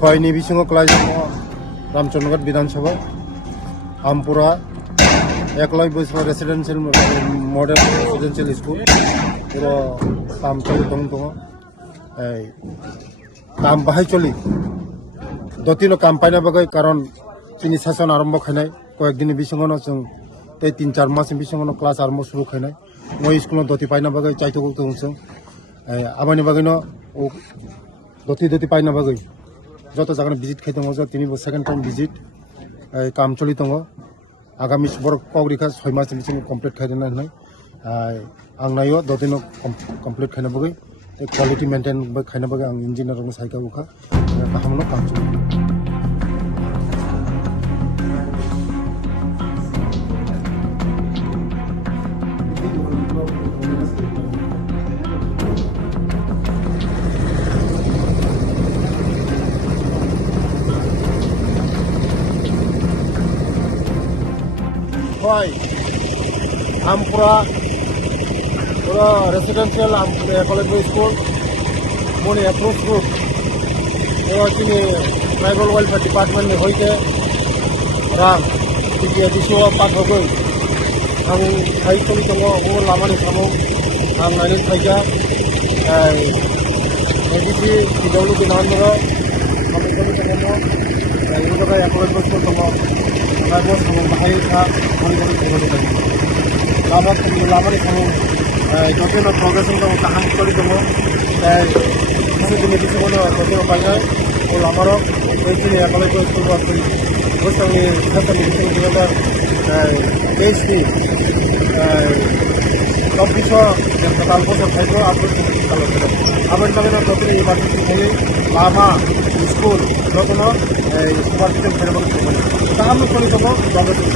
খয়নি বিসঙ্গ class রামচন্দ্রগড় বিধানসভা আমপুরা একলাই বৈষ্ণব রেসিডেন্সিয়াল মডেল রেসিডেন্সিয়াল স্কুল পুরো কাম চলি দं दङ কাম বাহাই চলি দতিনো কাম পাইনা বাগৈ কারণ চিনি শাসন আরম্ভ খাইনাই কয়েকদিন বিসঙ্গনো जों 3-4 মাস বিসঙ্গনো ক্লাস আরম্ভ শুরু খাইনাই মই স্কুল দতি পাইনা বাগৈ চাইতো जों আবানি বাগৈনো দতি পাইনা বাগৈ যত জায়গা ভিজিট খাই দङ তিনি সেকেন্ড টাইম ভিজিট কাম চলি দङ আগামী बर पौरिखा 6 मास बिसिम कमप्लीट खाइना होननाय आं नायो ददिनो कमप्लीट खाइना बगै क्वालिटी मेंटेन खाइना बगै आं इंजिनियर रंग साइका उखा गाहामनो काम चलि আমপুরা পুরো রেসিডেন্সিয়াল কলেজ স্কুল মনে অ্যাপ্রোচ গ্রুপ তিনি ট্রাইবাল ওয়েলফেয়ার ডিপার্টমেন্টनि হইতে রাं बिसुआ पाठगै आं साइकल दङ गुबुन लामानि सामाव आं नायनो थाइगा एडिसि पिडब्लिउ बिनान दङ खामानिखौ दङ बेनिफ्राय कलेज स्कुल दङ रायबो सामाव बाहायखा खामानिखौ दङ लामानि सामाव दतिनो प्रग्रेसन दङ काहाम चलि दङ दिनै बिसोरखौनो दतिनो बायनाय लामारो बैखिनि कलेज स्कुल बासै बोसोरनि थासारि बिसोरनि PhD चौबीसो टोटाल बोसोर थाइखौ आपलोड खालामदों आबाद बागाना दतिनो इउनिभार्सिटि थायो लामा स्कुल दतिनो इउनिभार्सिटि थायो गाहाम चलि दङ जौगादों